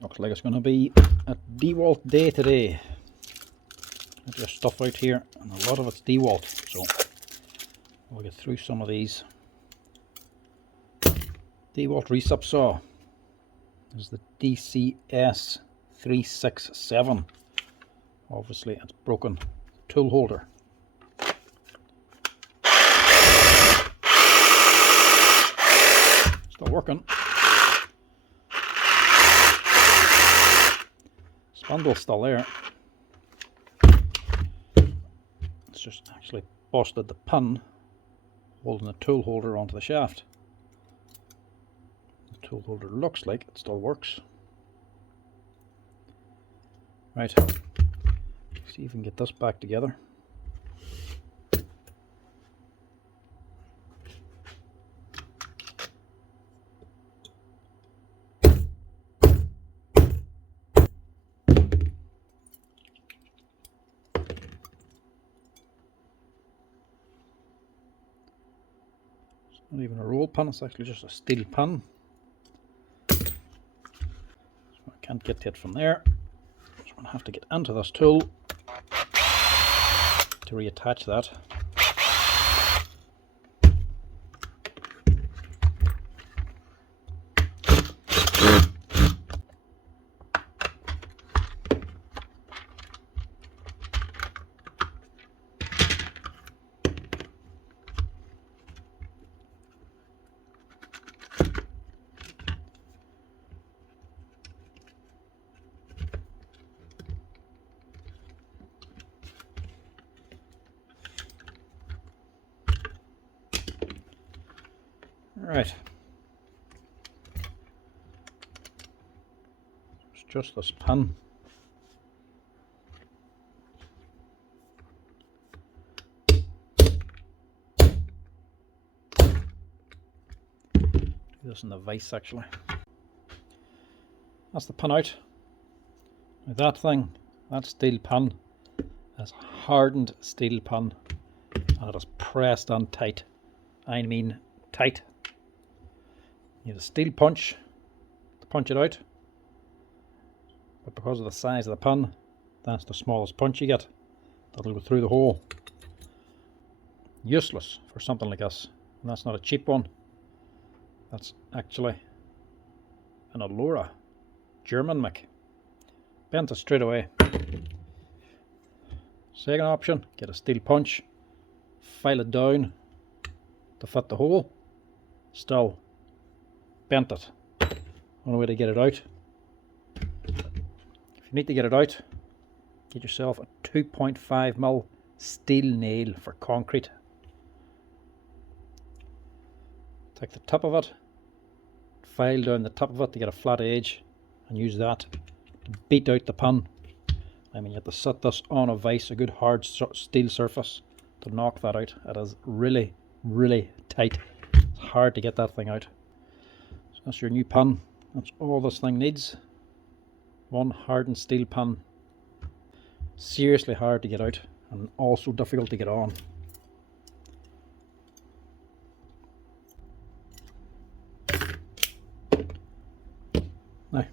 Looks like it's going to be a Dewalt day today. Get your stuff out here, and a lot of it's Dewalt, so we'll get through some of these. Dewalt resup saw. This is the DCS 367. Obviously it's broken tool holder. Still working. Spindle's still there. It's just actually busted the pin holding the tool holder onto the shaft. The tool holder looks like it still works. Right, see if we can get this back together. Not even a roll pin, it's actually just a steel pin. So I can't get to it from there. So I'm going to have to get into this tool to reattach that. Right, it's just this pin. Do this in the vise actually. That's the pin out. Now that thing, that steel pin, is hardened steel pin, and it is pressed on tight. I mean tight. You need a steel punch to punch it out, but because of the size of the pin, that's the smallest punch you get. That'll go through the hole. Useless for something like this, and that's not a cheap one. That's actually an Allura German make. Bent it straight away. Second option, get a steel punch, file it down to fit the hole. Still bent it. Only way to get it out. If you need to get it out, get yourself a 2.5mm steel nail for concrete. Take the top of it, file down the top of it to get a flat edge, and use that to beat out the pin. I mean, you have to set this on a vise, a good hard steel surface, to knock that out. It is really, really tight. It's hard to get that thing out. So that's your new pin. That's all this thing needs. One hardened steel pin. Seriously hard to get out, and also difficult to get on. Now,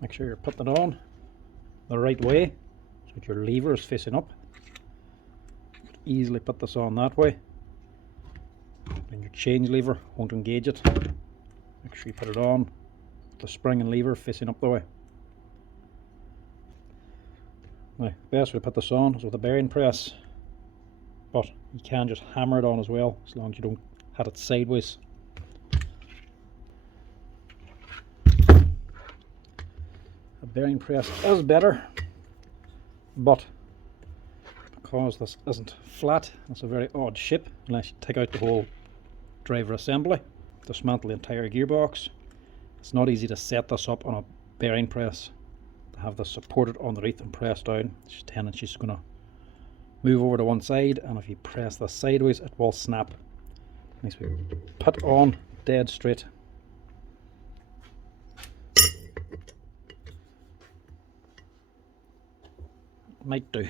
make sure you're putting it on the right way so that your lever is facing up. Easily put this on that way, and your change lever won't engage it. Make sure you put it on with the spring and lever facing up the way. Now, best way to put this on is with a bearing press, but you can just hammer it on as well, as long as you don't have it sideways. A bearing press is better, but because this isn't flat, it's a very odd shape unless you take out the whole driver assembly, dismantle the entire gearbox. It's not easy to set this up on a bearing press, to have this supported underneath and pressed down. This tendency is going to move over to one side, and if you press this sideways it will snap. It needs to be put on dead straight. Might do.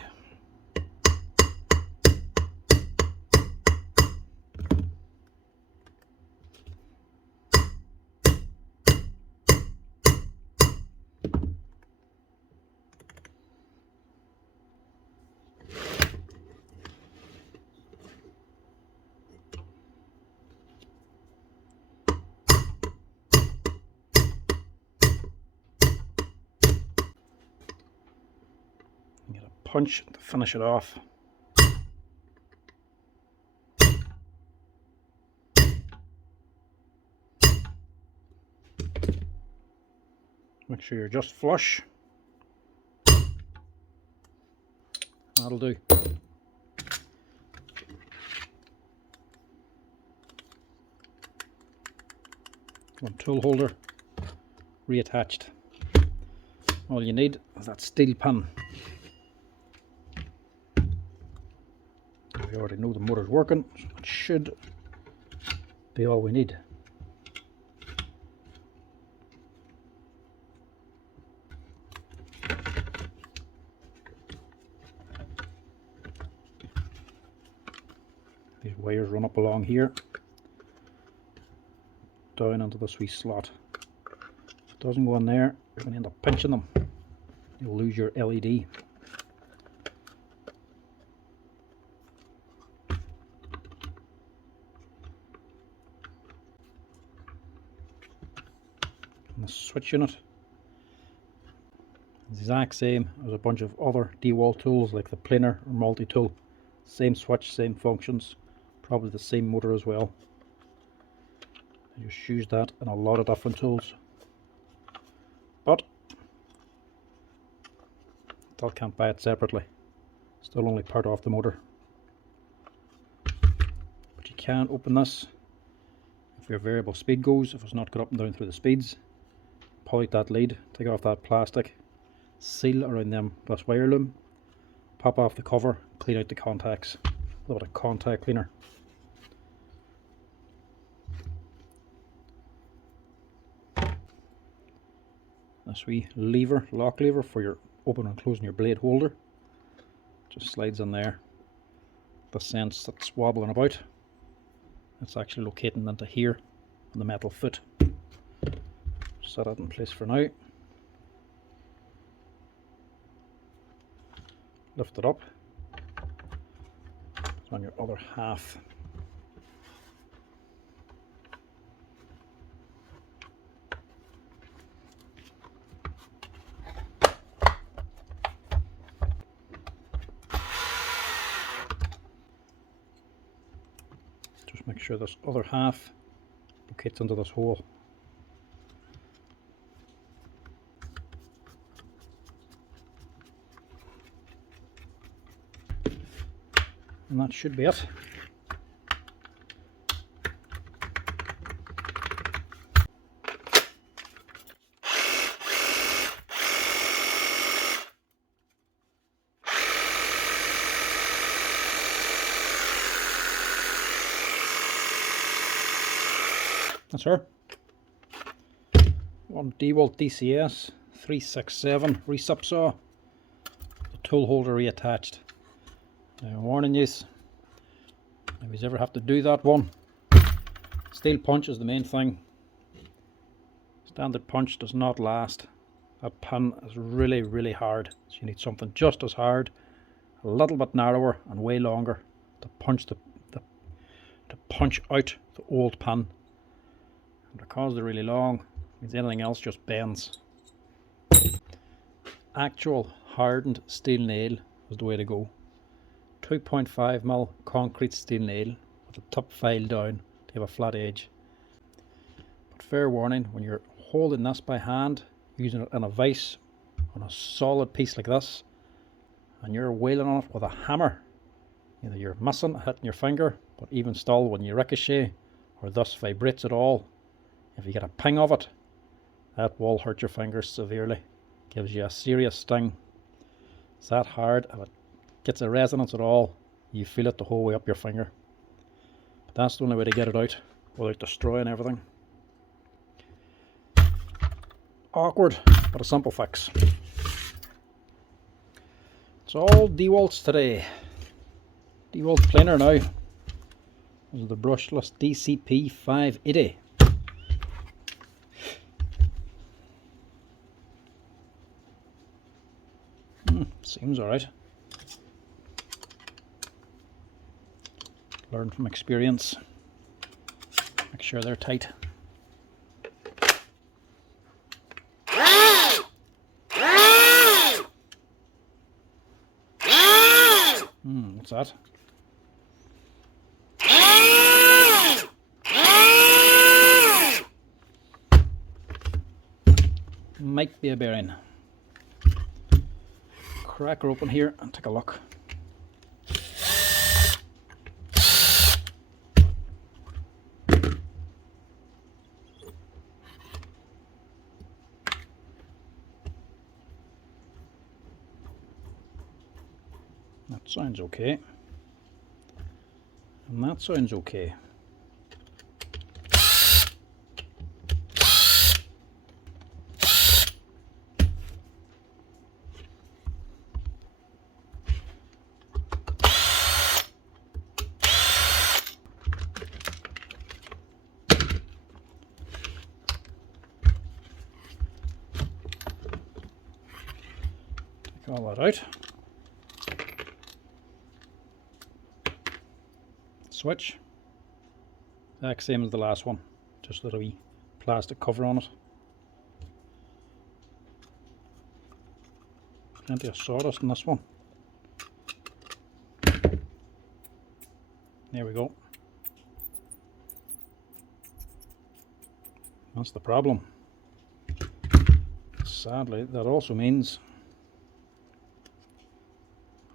punch to finish it off. Make sure you're just flush. That'll do. One tool holder reattached. All you need is that steel pin. We already know the motor's working, so it should be all we need. These wires run up along here, down into this wee slot. If it doesn't go in there, you're going to end up pinching them. You'll lose your LED. And the switch unit is the exact same as a bunch of other Dewalt tools like the planer or multi-tool. Same switch, same functions, probably the same motor as well. I just use that in a lot of different tools, but still can't buy it separately. Still only part off the motor. But you can open this if your variable speed goes, if it's not got up and down through the speeds. Pull out that lead, take off that plastic, seal around them this wire loom, pop off the cover, clean out the contacts. A little bit of contact cleaner. This wee lever, lock lever for your open and closing your blade holder, just slides in there. The sense that's wobbling about, it's actually locating into here on the metal foot. Set that in place for now. Lift it up. It's on your other half. Just make sure this other half locates into this hole. And that should be it. That's her. One Dewalt DCS 367 recip saw. The tool holder reattached. I'm warning you, if you ever have to do that one, steel punch is the main thing. Standard punch does not last. That pin is really, really hard. So you need something just as hard, a little bit narrower and way longer to punch to punch out the old pin. And because they're really long, it means anything else just bends. Actual hardened steel nail is the way to go. 2.5mm concrete steel nail with the top file down to have a flat edge. But fair warning, when you're holding this by hand, using it in a vise on a solid piece like this, and you're wailing on it with a hammer, either you're missing, hitting your finger, but even still when you ricochet or thus vibrates at all, if you get a ping of it, that will hurt your fingers severely. Gives you a serious sting. It's that hard. If it gets a resonance at all, you feel it the whole way up your finger. But that's the only way to get it out without destroying everything. Awkward, but a simple fix. It's all Dewalts today. Dewalt planer now. This is the brushless DCP 580. Seems alright. Learn from experience. Make sure they're tight. wants that. Might be a bearing. Crack her open here and take a look. That sounds okay. And that sounds okay. Take all that out. Switch, exact same as the last one, just a little wee plastic cover on it. Plenty of sawdust in this one. There we go. That's the problem. Sadly, that also means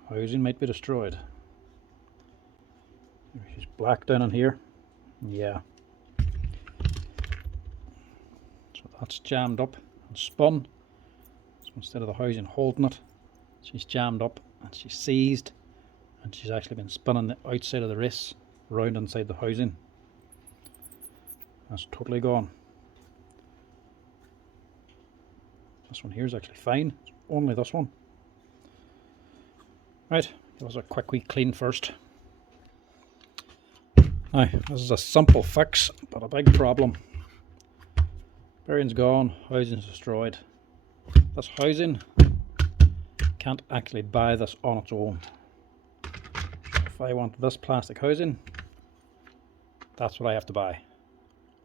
housing might be destroyed. She's black down in here. Yeah. So that's jammed up and spun. So instead of the housing holding it, she's jammed up and she's seized, and she's actually been spun on the outside of the wrists round inside the housing. That's totally gone. This one here is actually fine. It's only this one. Right, give us a quick wee clean first. Now, this is a simple fix, but a big problem. Bearing's gone, housing's destroyed. This housing, can't actually buy this on its own. If I want this plastic housing, that's what I have to buy.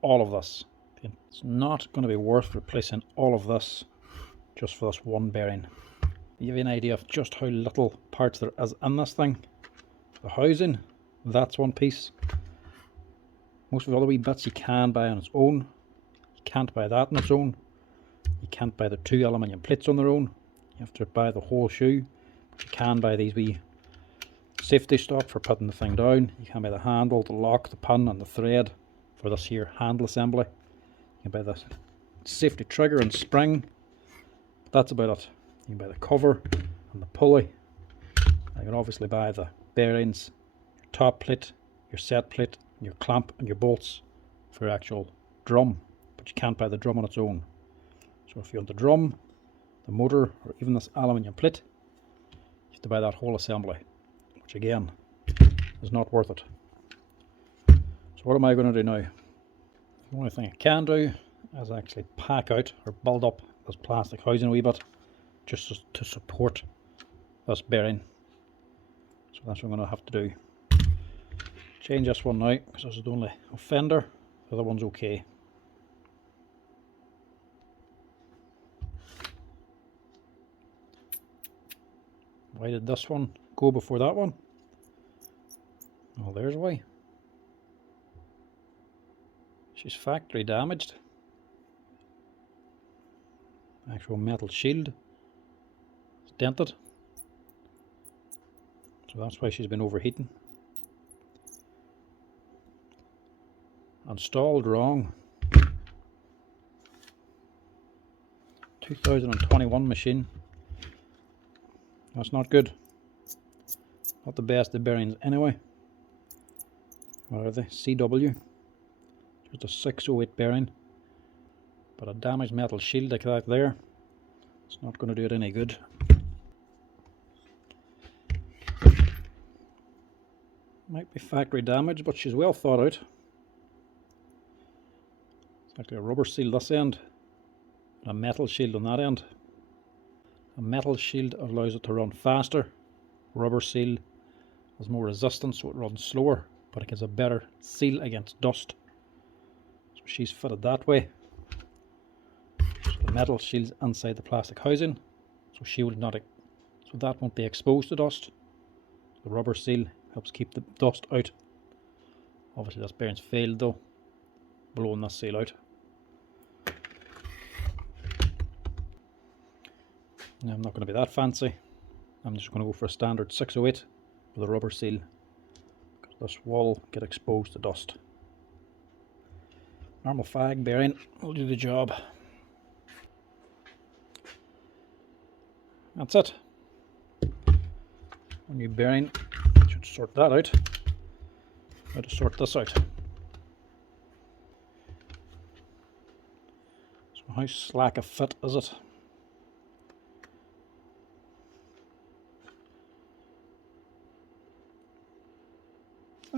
All of this. It's not going to be worth replacing all of this just for this one bearing. To give you an idea of just how little parts there is in this thing. The housing, that's one piece. Most of the other wee bits you can buy on its own. You can't buy that on its own. You can't buy the 2 aluminium plates on their own. You have to buy the whole shoe. But you can buy these wee safety stops for putting the thing down. You can buy the handle, the lock, the pin and the thread for this here handle assembly. You can buy the safety trigger and spring. But that's about it. You can buy the cover and the pulley. You can obviously buy the bearings, your top plate, your set plate, your clamp and your bolts for your actual drum, but you can't buy the drum on its own. So if you want the drum, the motor, or even this aluminium plate, you have to buy that whole assembly, which again is not worth it. So what am I going to do now? The only thing I can do is actually pack out or build up this plastic housing a wee bit just to support this bearing. So that's what I'm going to have to do. Change this one now because this is the only offender. The other one's okay. Why did this one go before that one? Well, there's why. She's factory damaged. Actual metal shield is dented. So that's why she's been overheating. Installed wrong. 2021 machine. That's not good. Not the best of bearings anyway. What are they? CW. Just a 608 bearing. But a damaged metal shield like that there, it's not going to do it any good. Might be factory damage, but she's well thought out. It's actually a rubber seal this end, and a metal shield on that end. A metal shield allows it to run faster. Rubber seal has more resistance, so it runs slower, but it gives a better seal against dust. So she's fitted that way. So the metal shield's inside the plastic housing, so she will not, so that won't be exposed to dust. The rubber seal helps keep the dust out. Obviously this bearing's failed though, blowing this seal out. Now, I'm not going to be that fancy. I'm just going to go for a standard 608 with a rubber seal, because this will get exposed to dust. Normal fag bearing will do the job. That's it. A new bearing should sort that out. How to sort this out. So how slack a fit is it?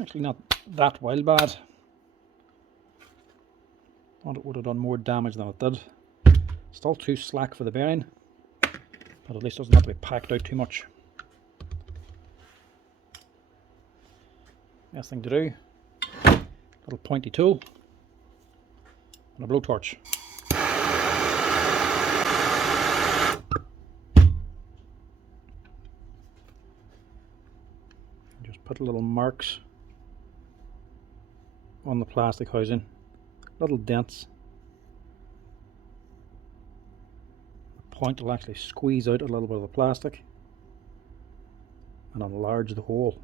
Actually not that wild bad. Thought it would have done more damage than it did. Still too slack for the bearing, but at least it doesn't have to be packed out too much. Best thing to do, little pointy tool and a blowtorch. Just put little marks on the plastic housing, little dents. The point will actually squeeze out a little bit of the plastic and enlarge the hole.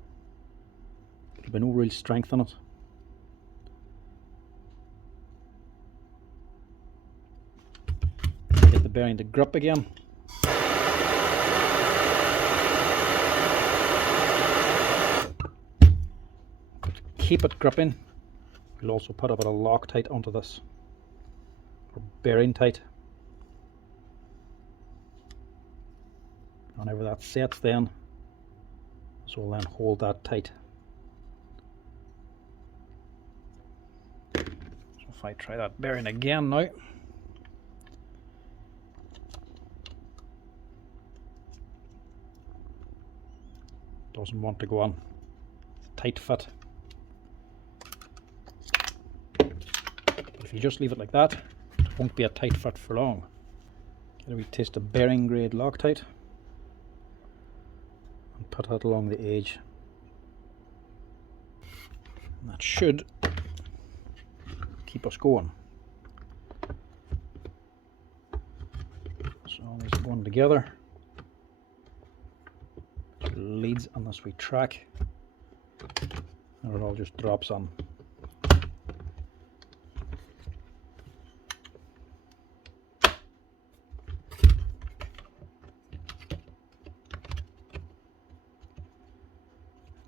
There'll be no real strength in it. Get the bearing to grip again. But to keep it gripping, we'll also put a bit of Loctite onto this, or bearing tight. Whenever that sets then, this will then hold that tight. So if I try that bearing again now, doesn't want to go on. It's a tight fit. If you just leave it like that, it won't be a tight fit for long. Get a wee taste of bearing grade Loctite and put that along the edge. And that should keep us going. So all these going together. Leads on this wee track, and it all just drops on.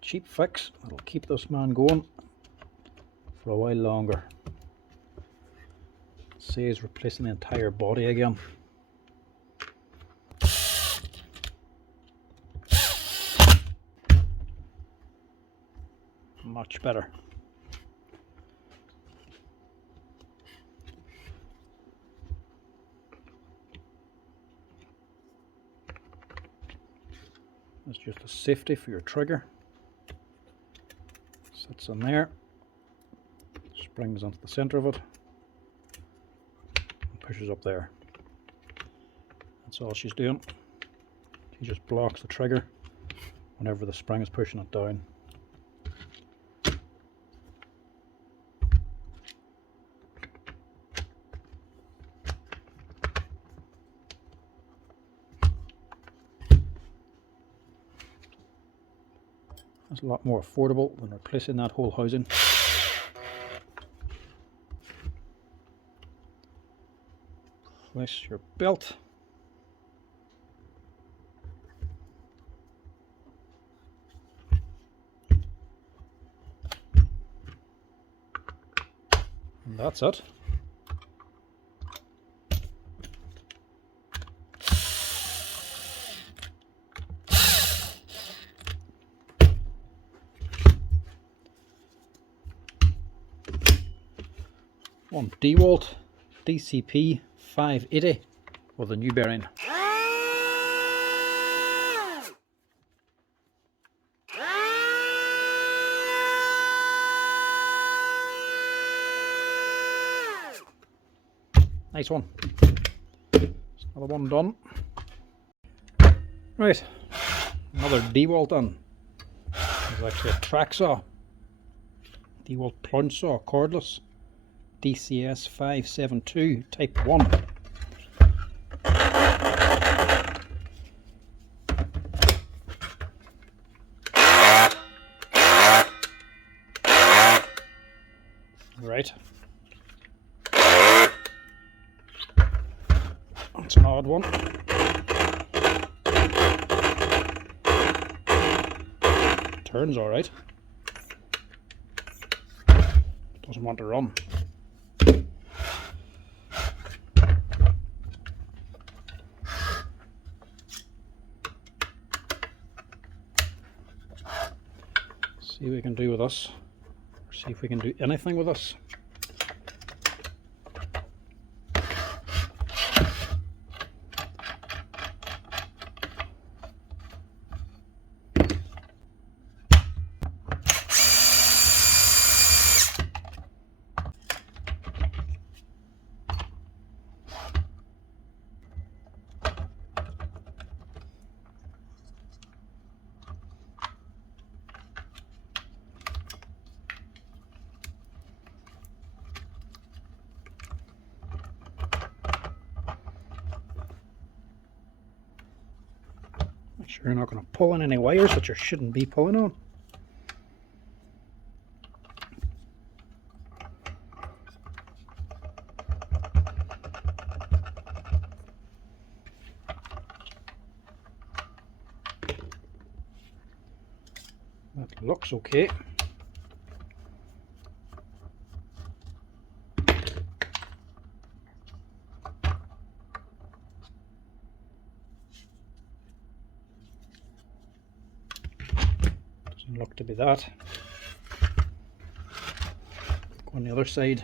Cheap fix, it'll keep this man going for a while longer. It saves replacing the entire body again. Much better. That's just a safety for your trigger. Sits in there, springs onto the center of it, and pushes up there. That's all she's doing. She just blocks the trigger whenever the spring is pushing it down. It's a lot more affordable than replacing that whole housing. Place your belt. And that's it. One Dewalt DCP 580 with a new bearing. Nice one. Another one done. Right, another Dewalt done. There's actually a track saw. Dewalt plunge saw, cordless. DCS 572 Type 1. Right. That's an odd one. Turns alright. Doesn't want to run. See what we can do with this. Or see if we can do anything with this. Make sure you're not going to pull on any wires that you shouldn't be pulling on. That looks okay. Doesn't look to be that. Go on the other side.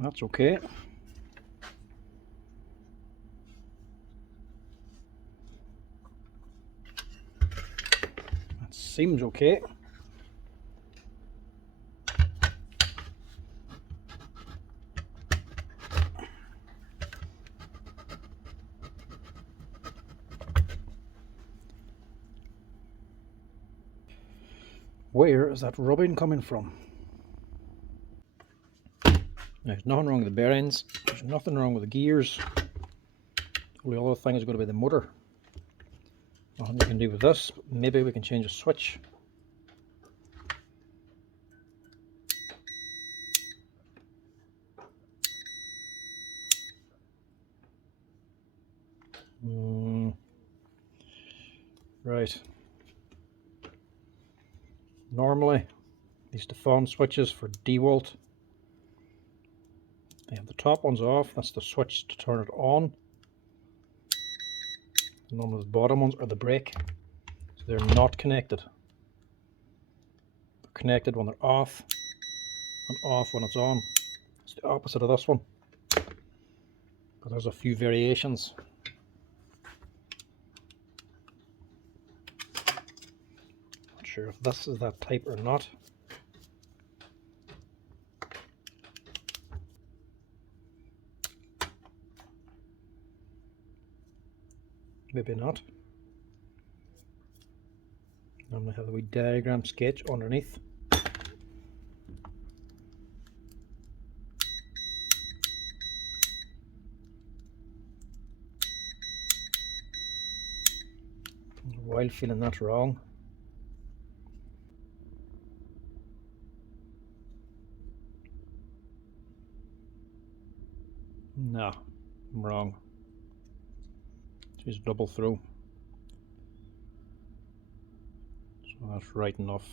That's okay. That seems okay. Where is that rubbing coming from? There's nothing wrong with the bearings, there's nothing wrong with the gears. The only other thing is going to be the motor. Nothing we can do with this, but maybe we can change a switch. Right. Normally, these Defawn switches for Dewalt, they have the top ones off. That's the switch to turn it on. Normally the bottom ones are the brake, so they're not connected. They're connected when they're off and off when it's on. It's the opposite of this one, but there's a few variations. Not sure if this is that type or not. Maybe not. I'm going to have a wee diagram sketch underneath. While feeling that wrong. No, I'm wrong. She's double through. So that's right enough.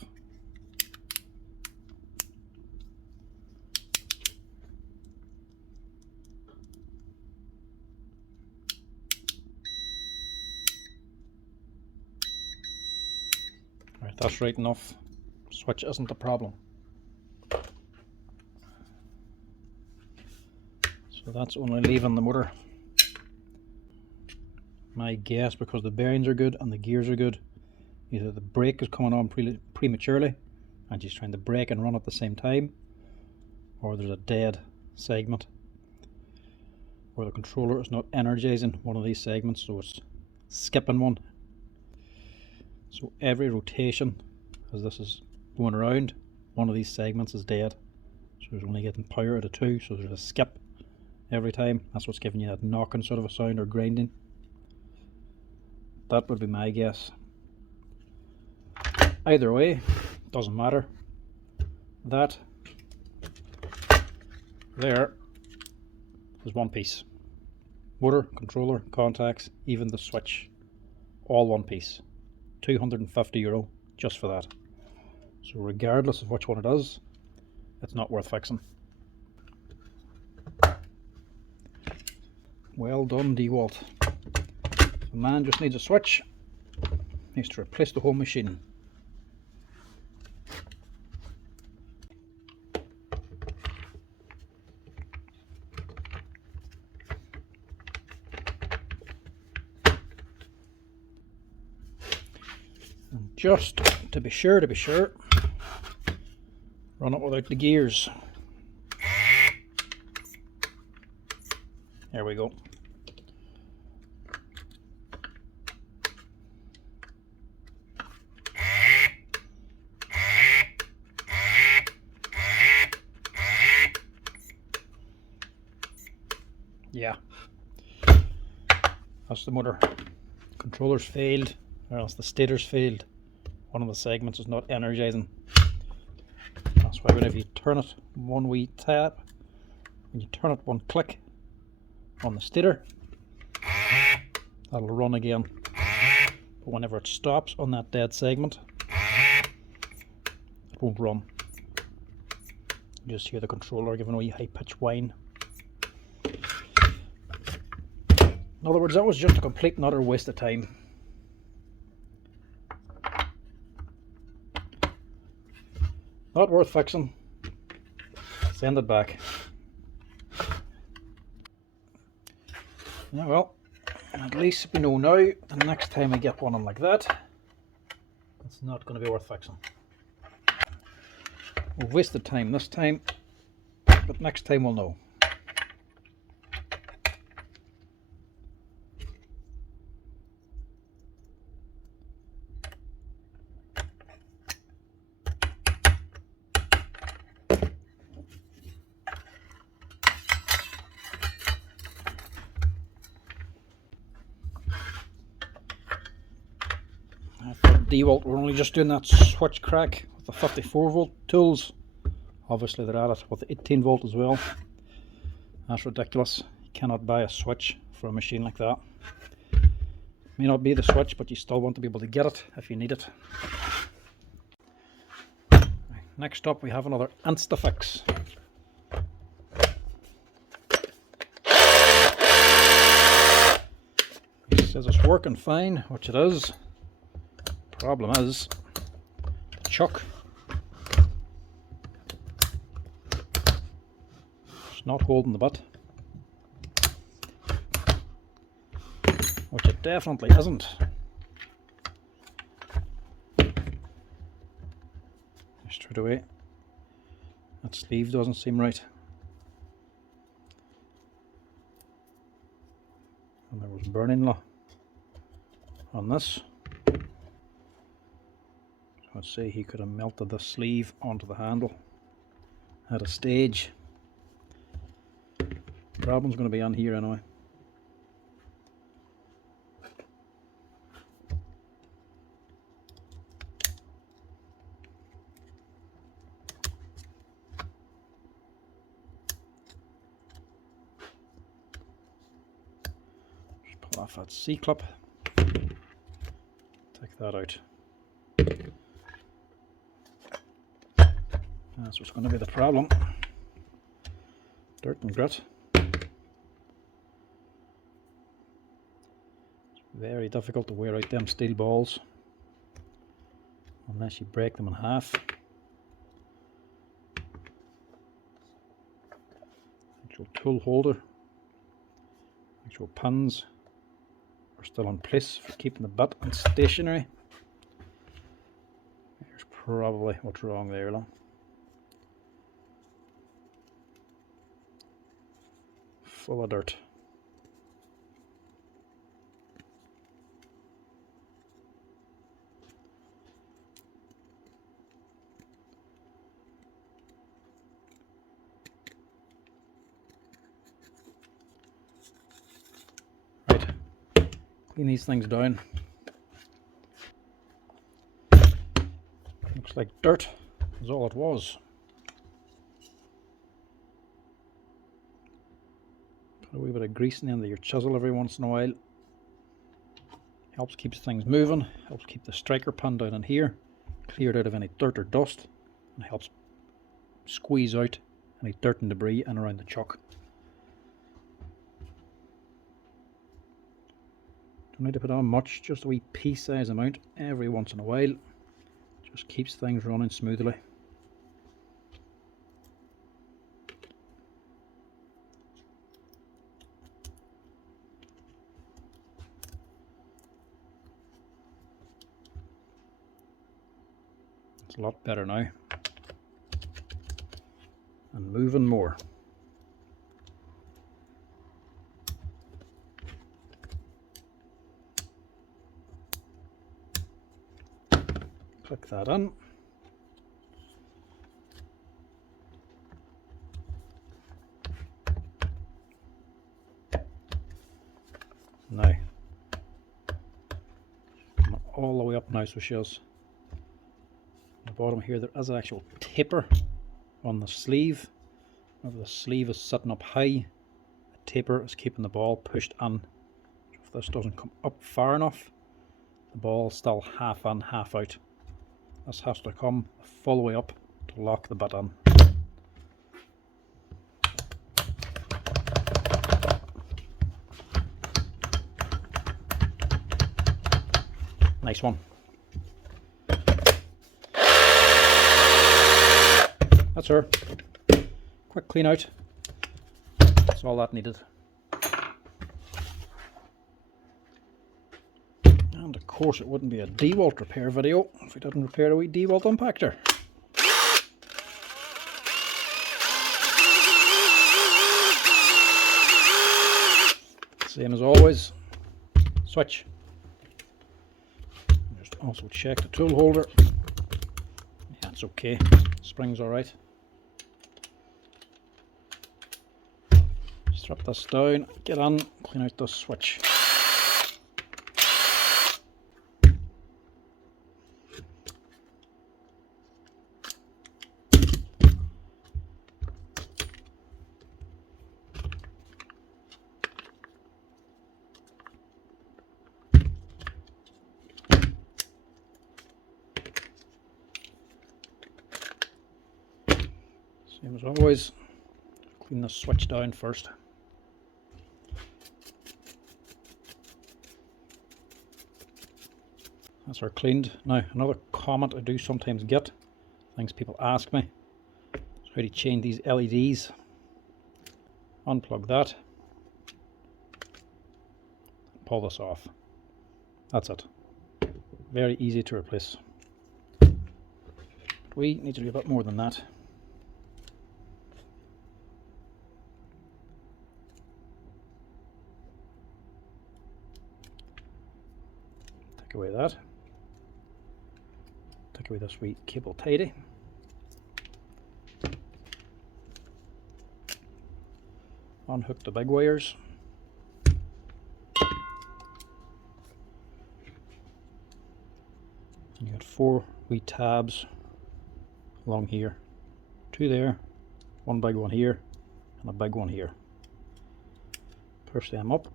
Right, that's right enough. Switch isn't a problem. So that's only leaving the motor. My guess, because the bearings are good and the gears are good, either the brake is coming on prematurely and she's trying to brake and run at the same time, or there's a dead segment where the controller is not energizing one of these segments, so it's skipping one. So every rotation as this is going around, one of these segments is dead. So there's only getting power out of two, so there's a skip every time. That's what's giving you that knocking sort of a sound or grinding. That would be my guess. Either way, doesn't matter. That there is one piece. Motor, controller, contacts, even the switch, all one piece. €250 just for that. So regardless of which one it is, it's not worth fixing. Well done, Dewalt. The man just needs a switch. Needs to replace the whole machine. And just to be sure, run it without the gears. There we go. Yeah, that's the motor. Controller's failed, or else the stator's failed. One of the segments is not energizing. That's why whenever you turn it one wee tap, when you turn it one click on the stator, that'll run again. But whenever it stops on that dead segment, it won't run. You just hear the controller giving a wee high-pitched whine. In other words, that was just a complete and utter waste of time. Not worth fixing. Send it back. Yeah, well, at least we know now the next time I get one like that, it's not going to be worth fixing. We've wasted time this time, but next time we'll know. I thought Dewalt were only just doing that switch crack with the 54 volt tools. Obviously they're at it with the 18 volt as well. That's ridiculous. You cannot buy a switch for a machine like that. May not be the switch, but you still want to be able to get it if you need it. Next up we have another Instafix. It says it's working fine, which it is. Problem is the chuck. It's not holding the butt, which it definitely isn't. Straight away, that sleeve doesn't seem right, and there was burning on this. I'd say he could have melted the sleeve onto the handle at a stage. The problem's going to be on here anyway. Just off that C-clip. Take that out. That's what's going to be the problem. Dirt and grit. It's very difficult to wear out them steel balls unless you break them in half. Actual tool holder, actual pins are still in place for keeping the bit and stationary. Here's probably what's wrong there, look. Full of dirt. Right, clean these things down. Looks like dirt is all it was. Put a wee bit of grease in the end of your chisel every once in a while. Helps keep things moving, helps keep the striker pin down in here cleared out of any dirt or dust, and helps squeeze out any dirt and debris in around the chuck. Don't need to put on much, just a wee pea-size amount every once in a while. Just keeps things running smoothly. It's a lot better now. And moving more. Click that in. Now, come all the way up now so she is. The bottom here there is an actual taper on the sleeve. Whenever the sleeve is sitting up high, the taper is keeping the ball pushed in. So if this doesn't come up far enough, the ball's still half in, half out. This has to come the full way up to lock the bit in. Nice one. That's her. Quick clean out. That's all that needed. And of course it wouldn't be a Dewalt repair video if we didn't repair a wee Dewalt impactor. Same as always. Switch. Just also check the tool holder. Yeah, it's okay. Spring's alright. Strap this down, get on, clean out the switch. Same as always, clean the switch down first. That's her cleaned. Now, another comment I do sometimes get, things people ask me, is how to change these LEDs. Unplug that, pull this off. That's it. Very easy to replace. But we need to do a bit more than that. Take away that. Take away this wee cable tidy. Unhook the big wires. And you got 4 wee tabs along here. 2 there, 1 big one here, and a big one here. Push them up.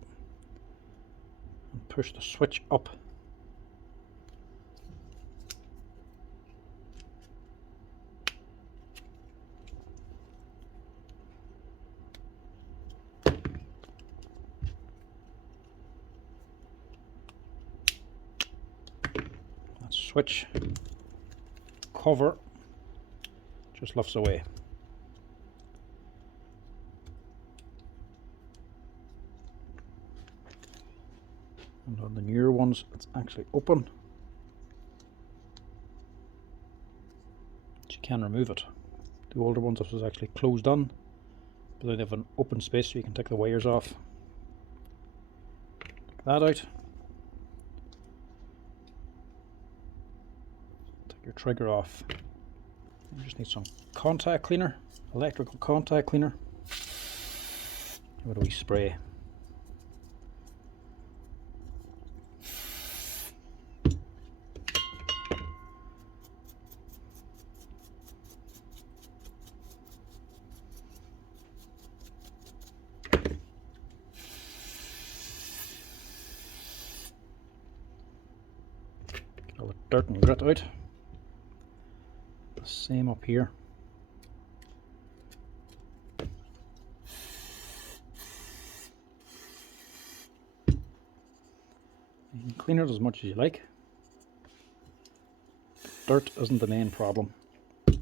and push the switch up. That switch cover just lifts away. And on the newer ones, it's actually open. But you can remove it. The older ones, this was actually closed on, but then they have an open space so you can take the wires off. Take that out. Take your trigger off. You just need some contact cleaner, electrical contact cleaner. What do we spray? Get all the dirt and grit out. The same up here. You can clean it as much as you like. Dirt isn't the main problem. The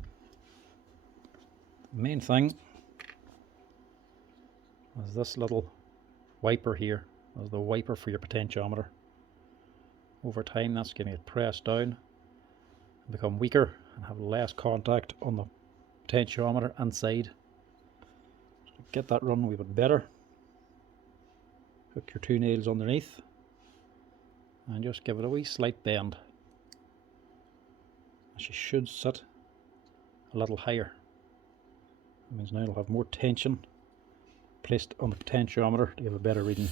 main thing is this little wiper here. That's the wiper for your potentiometer. Over time, that's going to get pressed down and become weaker and have less contact on the potentiometer inside. So to get that running a wee bit better, hook your two nails underneath and just give it a wee slight bend. She should sit a little higher. That means now it'll have more tension placed on the potentiometer to give a better reading.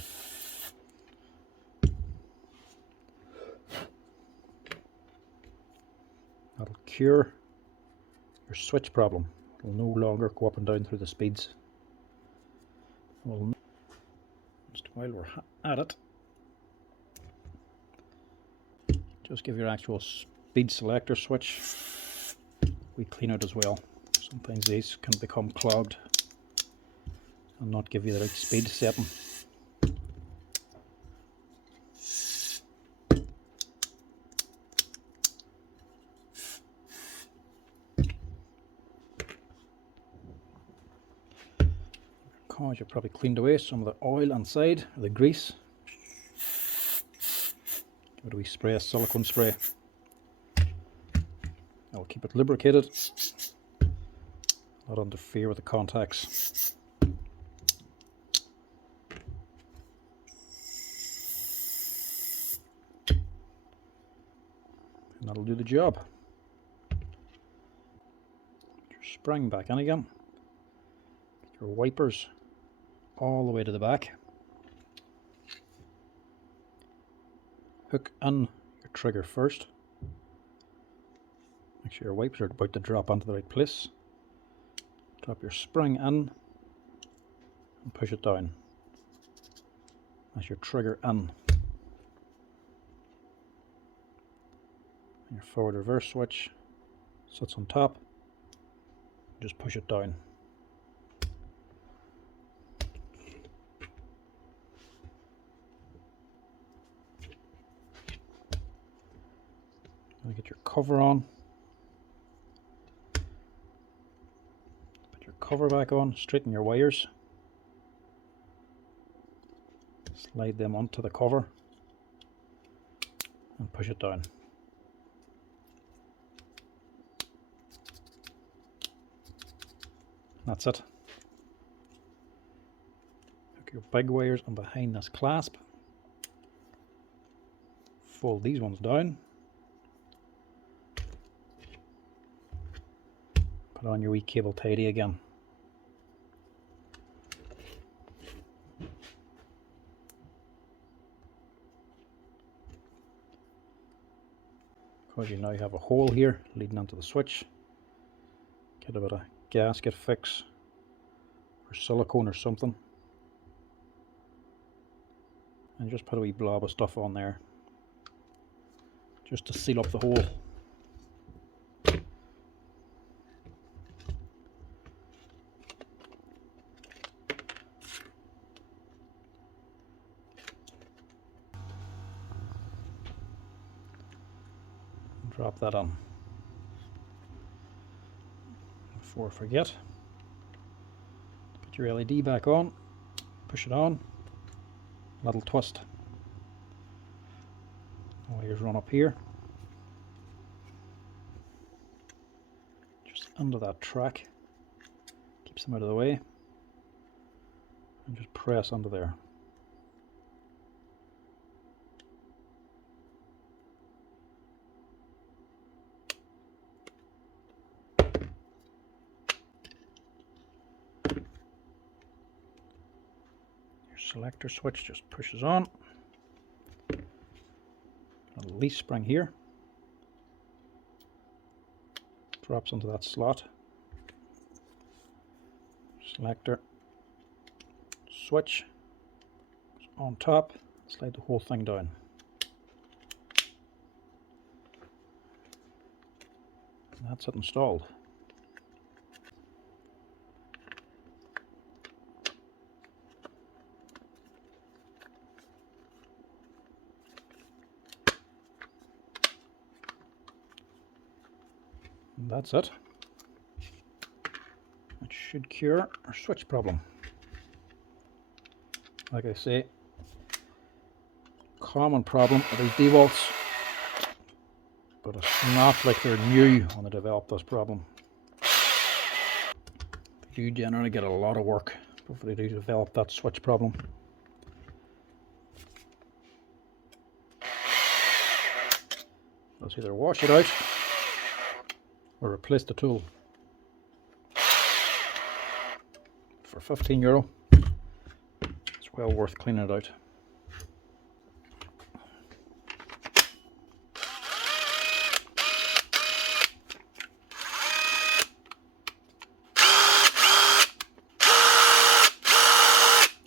That'll cure your switch problem. It'll no longer go up and down through the speeds. Well, just while we're at it, just give your actual speed selector switch we clean out as well. Sometimes these can become clogged and not give you the right speed setting. Because you've probably cleaned away some of the oil inside, or the grease. Give it a wee spray, a silicone spray. That'll keep it lubricated, not interfere with the contacts. And that'll do the job. Put your spring back in again. Get your wipers all the way to the back. Hook in your trigger first. Make sure your wipers are about to drop onto the right place. Drop your spring in and push it down. That's your trigger in. And your forward reverse switch sits on top. Just push it down. Now get your cover on. Put your cover back on, straighten your wires. Slide them onto the cover and push it down. That's it. Hook your big wires on behind this clasp. Fold these ones down. Put on your wee cable tidy again. Because you now have a hole here leading onto the switch, get a bit of gasket fix or silicone or something, and just put a wee blob of stuff on there just to seal up the hole. Drop that on. Before I forget, put your LED back on, push it on, little twist. Wires run up here, just under that track, keeps them out of the way, and just press under there. Selector switch just pushes on. A leaf spring here. Drops into that slot. Selector switch on top. Slide the whole thing down. And that's it installed. And that's it. It should cure our switch problem. Like I say, common problem with these Dewalts, but it's not like they're new when they develop this problem. They do generally get a lot of work before they do develop that switch problem. Let's either wash it out or replace the tool. For €15, it's well worth cleaning it out.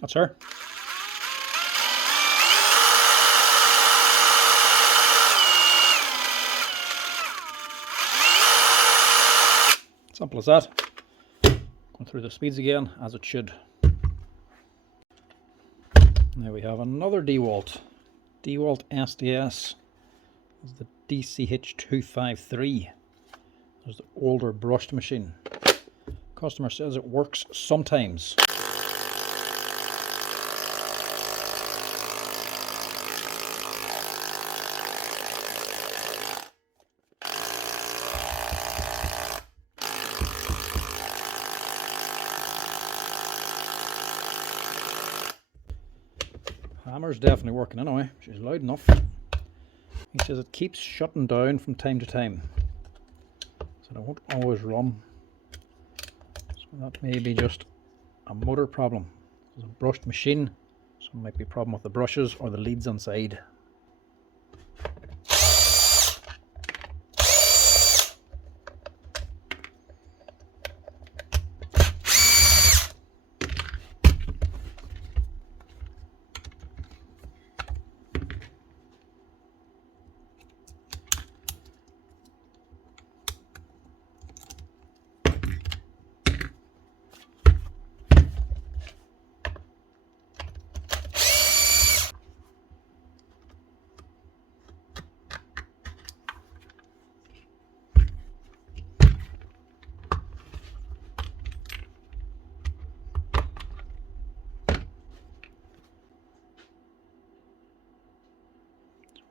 That's her. Simple as that. Going through the speeds again, as it should. Now we have another Dewalt. Dewalt SDS. This is the DCH253. There's the older brushed machine. Customer says it works sometimes. Hammer's definitely working anyway. She's loud enough. He says it keeps shutting down from time to time, so it won't always run. So that may be just a motor problem. It's a brushed machine, so it might be a problem with the brushes or the leads inside.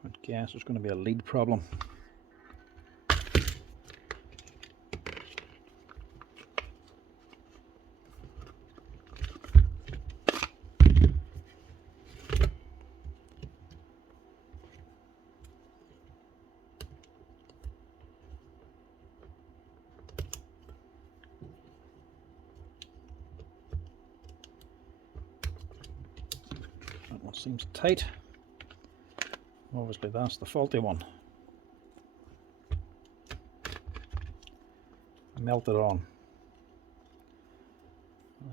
I guess there's going to be a lead problem. That one seems tight. Obviously that's the faulty one. Melt it on.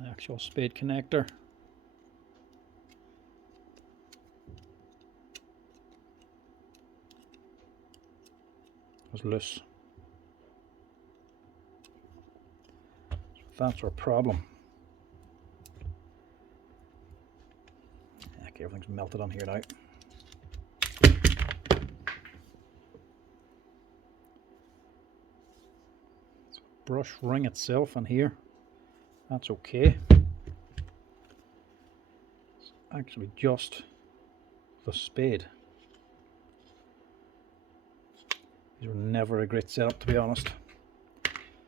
The actual spade connector. was loose. So that's our problem. Okay, everything's melted on here now. So brush ring itself in here, that's okay. It's actually just the spade. These were never a great setup, to be honest.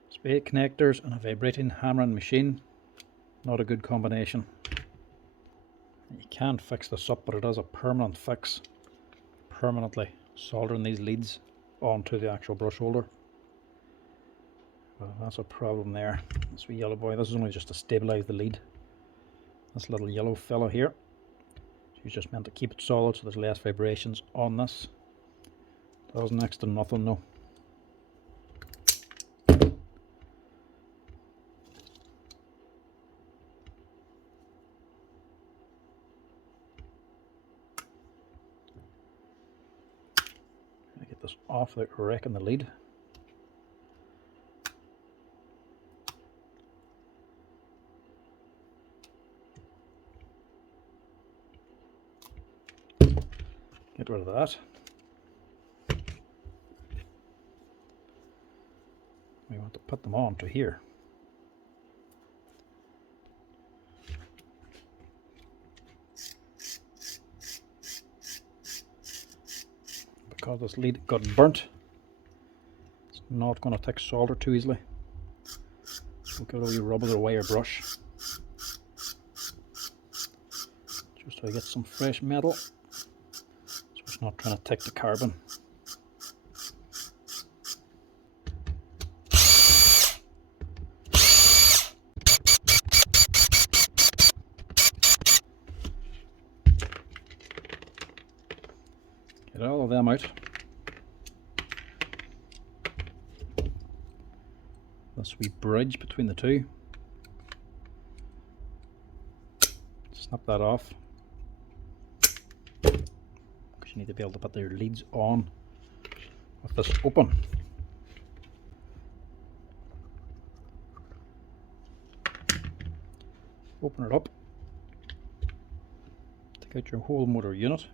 Spade connectors and a vibrating hammering machine, not a good combination. You can fix this up, but it is a permanent fix. Permanently soldering these leads onto the actual brush holder. Well, that's a problem there. This wee yellow boy, this is only just to stabilize the lead. This little yellow fellow here, it's just meant to keep it solid so there's less vibrations on this. Does next to nothing though. Get this off without wrecking the lead. Get rid of that. We want to put them on to here. Because this lead got burnt, it's not going to take solder too easily. So give it a wee rub with a wire brush, just so I get some fresh metal, so it's not trying to take the carbon. Get all of them out. This wee bridge between the two, snap that off, because you need to be able to put your leads on with this open. Open it up, take out your whole motor unit.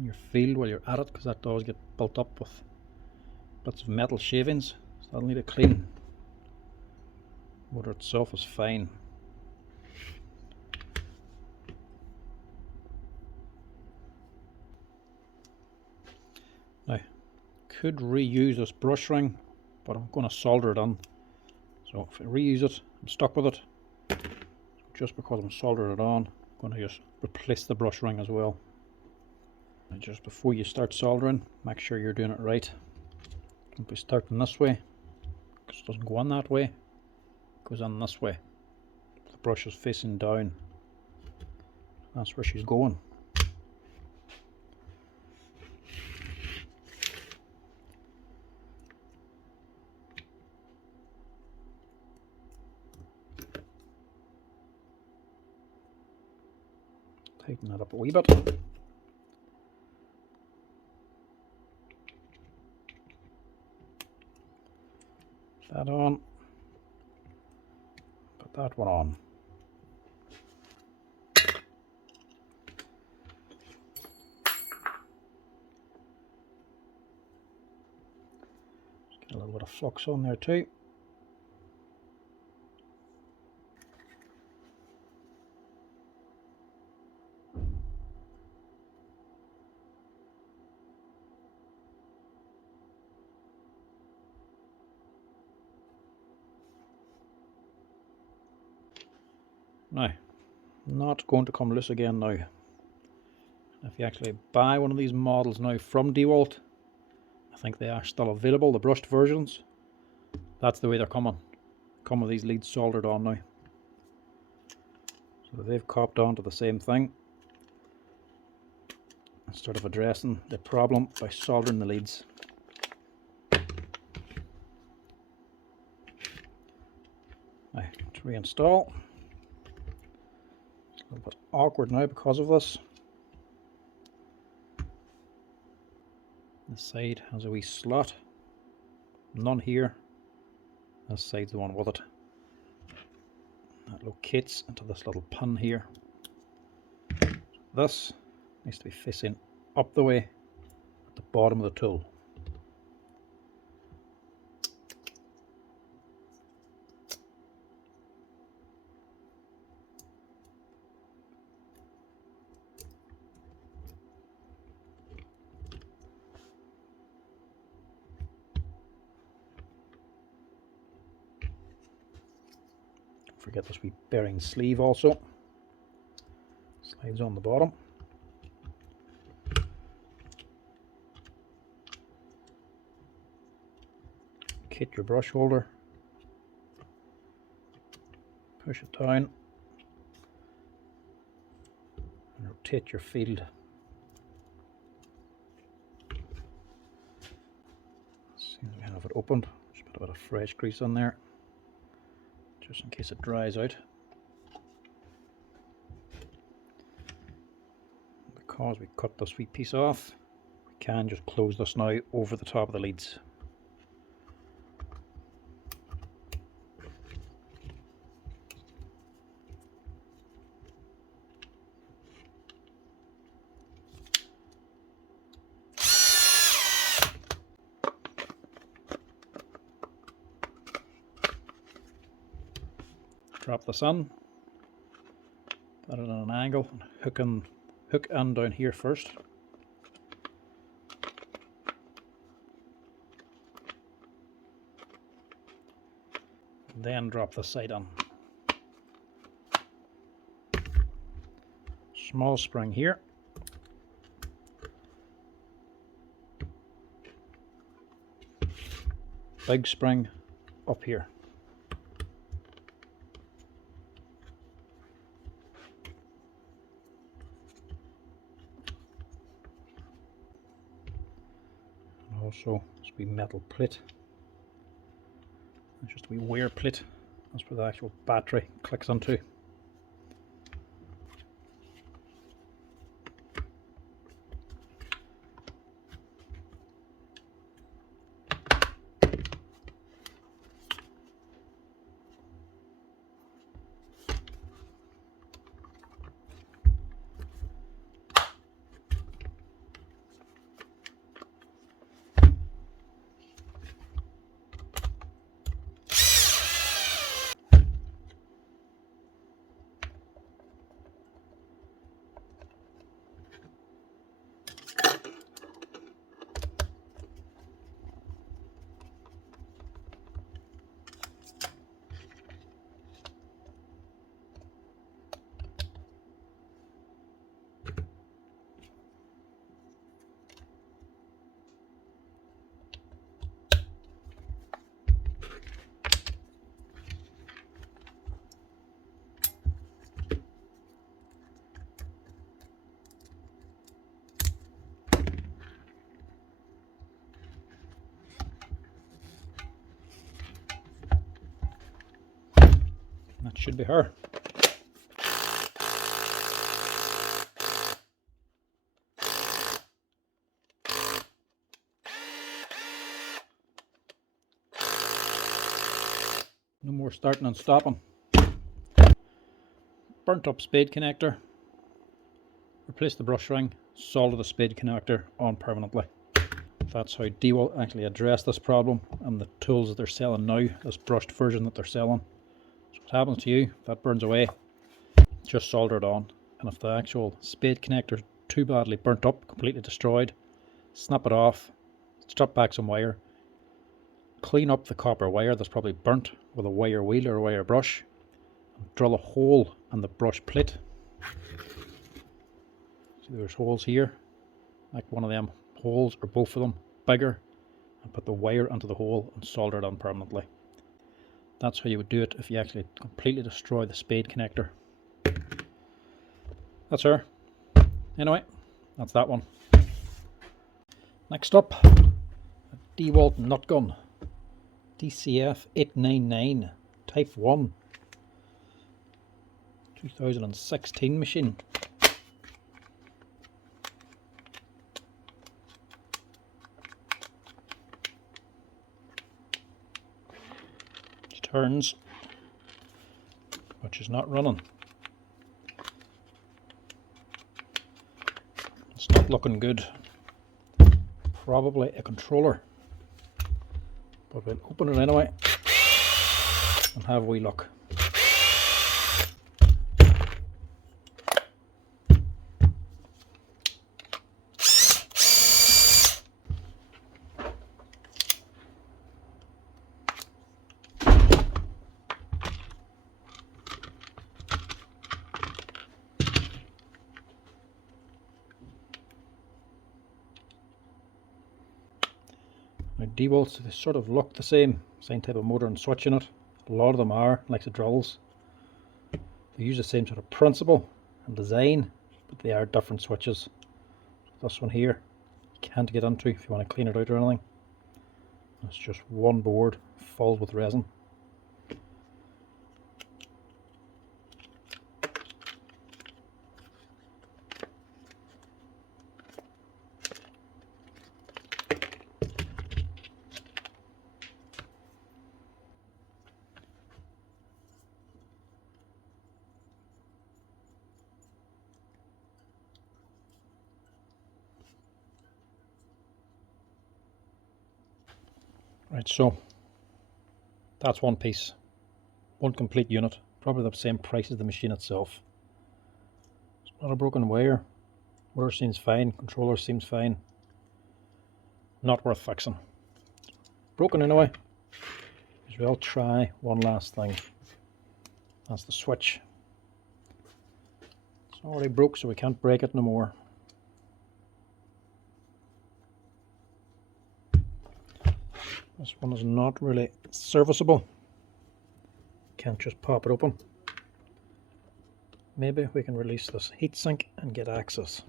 Your field while you're at it, because that does get built up with bits of metal shavings, so that'll need a clean. Motor itself is fine. Now, could reuse this brush ring, but I'm going to solder it on. So if I reuse it, I'm stuck with it. So just because I'm soldering it on, I'm going to just replace the brush ring as well. And just before you start soldering, make sure you're doing it right. Don't be starting this way, because it doesn't go on that way, it goes on this way. The brush is facing down, that's where she's going. Tighten that up a wee bit. That on, put that one on. Just get a little bit of flux on there too. Now, not going to come loose again now. If you actually buy one of these models now from Dewalt, I think they are still available, the brushed versions. That's the way they're coming. Come with these leads soldered on now. So they've copped on to the same thing, instead of addressing the problem by soldering the leads. Now, to reinstall, a little bit awkward now because of this. This side has a wee slot, none here. This side's the one with it. That locates into this little pin here. This needs to be facing up the way at the bottom of the tool. Forget this wee bearing sleeve also. Slides on the bottom. Kit your brush holder. Push it down. And rotate your field. As soon as we have it opened, just put a bit of fresh grease on there, just in case it dries out. Because we cut this wee piece off, we can just close this now over the top of the leads. Drop this in, put it at an angle, and hook end down here first. Then drop the side on. Small spring here. Big spring up here. Also, this wee metal plate. It's just a wee wear plate. That's where the actual battery clicks onto. That should be her. No more starting and stopping. Burnt up spade connector. Replace the brush ring, solder the spade connector on permanently. That's how Dewalt actually addressed this problem, and the tools that they're selling now, this brushed version that they're selling. So what happens to you, if that burns away, just solder it on. And if the actual spade connector is too badly burnt up, completely destroyed, snap it off, strip back some wire, clean up the copper wire that's probably burnt with a wire wheel or a wire brush, and drill a hole in the brush plate. See, there's holes here, like one of them holes or both of them bigger, and put the wire into the hole and solder it on permanently. That's how you would do it if you actually completely destroy the spade connector. That's her. Anyway, that's that one. Next up, a Dewalt nut gun. DCF 899 Type 1 2016 machine. turns, which is not running. It's not looking good. Probably a controller, but we'll open it anyway and have a wee look. Now Dewalts, they sort of look the same type of motor and switch in it. A lot of them are, like the drills. They use the same sort of principle and design, but they are different switches. This one here, you can't get into if you want to clean it out or anything. It's just one board filled with resin. Right, so that's one piece, one complete unit, probably the same price as the machine itself. It's not a broken wire, motor seems fine, controller seems fine, not worth fixing. Broken anyway, because we'll try one last thing. That's the switch. It's already broke, so we can't break it no more. This one is not really serviceable. Can't just pop it open. Maybe we can release this heatsink and get access.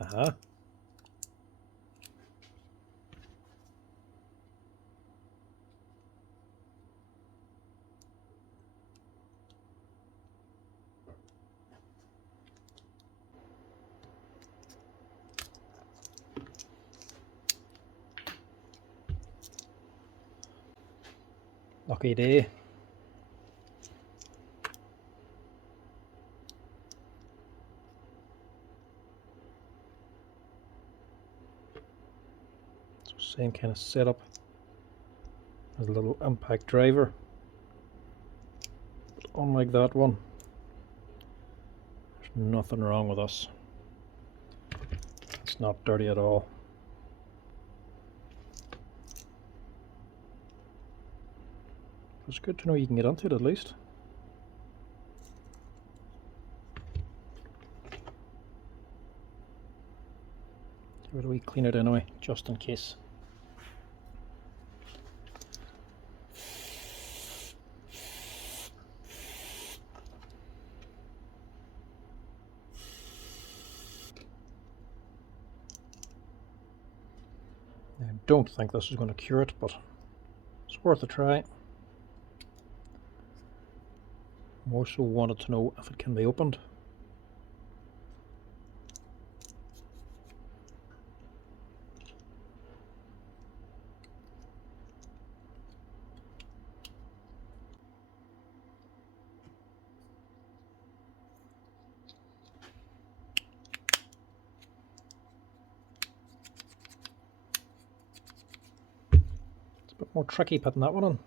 Aha. Lucky day. Same kind of setup as a little impact driver, but unlike that one, there's nothing wrong with this. It's not dirty at all. It's good to know you can get onto it at least. Give it a wee clean out anyway, just in case. I don't think this is going to cure it, but it's worth a try. I also wanted to know if it can be opened. It's a bit more tricky putting that one on.